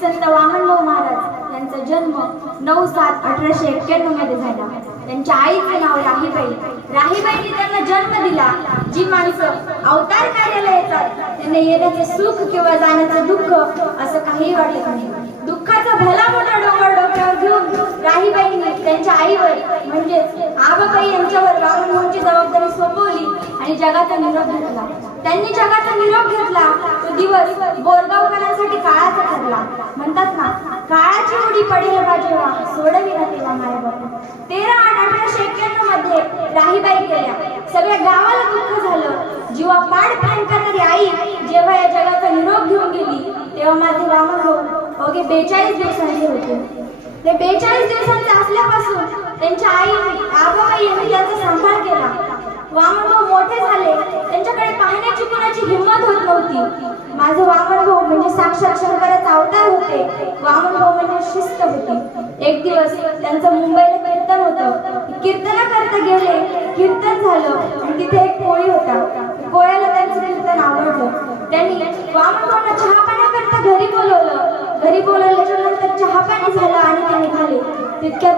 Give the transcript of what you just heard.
संत वामनभाऊ महाराज यांचा जन्म नऊ सात अठराशे एक्क्याण्णवमध्ये झाला. त्यांच्या आईचे नाव राहीबाई. राहीबाईने त्यांना जन्म दिला. जी माणसं अवतार कार्याला येतात त्यांना येण्याचे सुख किंवा जाण्याचं दुःख असं काही वाटत नाही. दुःखाचा भला मोठा डोंगर डोक्यावर घेऊन राहीबाईंनी त्यांच्या आईवर म्हणजेच आबाबाई यांच्यावर वामनभाऊंची जबाबदारी सोपवली आणि जगाचा निरोप घेतला. त्यांनी जगाचा निरोप घेतला तो दिवस बोरगावकरांसाठी काळाचा ठरला म्हणतात ना काळाची उडी पडेल बा जेव्हा सोडवी ना बाबा तेरा आठ अठराशे एक्क्याण्णवमध्ये राहीबाई केल्या सगळ्या गावाला दुःख झालं. जीवा पाड प्रेम करणारी आई जेव्हा या जगाचा निरोप घेऊन गेली तेव्हा माझे वामन भाऊ अवघे बेचाळीस दिवसांचे होते. ते बेचाळीस दिवसांचे असल्यापासून त्यांच्या आई आबाबाई यांनी त्यांचा सांभाळ केला. वामनभाऊ मोठे झाले. त्यांच्याकडे पाहण्याची कुणाची हिंमत होत नव्हती. माझं वामन म्हणजे साक्षात शंकराचा अवतार होते. वामनभाऊ म्हणजे शिस्त होती. एक दिवस त्यांचं मुंबईला कीर्तन होतं. कीर्तना करता गेले. कीर्तन झालं. तिथे एक कोळी होता. कोळ्याला त्यांचं कीर्तन आवडलं. त्यांनी वामनभाऊंना चहा पाण्याकरता घरी बोलवलं. घरी बोलवल्याच्या नंतर चहा पाणी झालं आणि ते निघाले. तितक्यात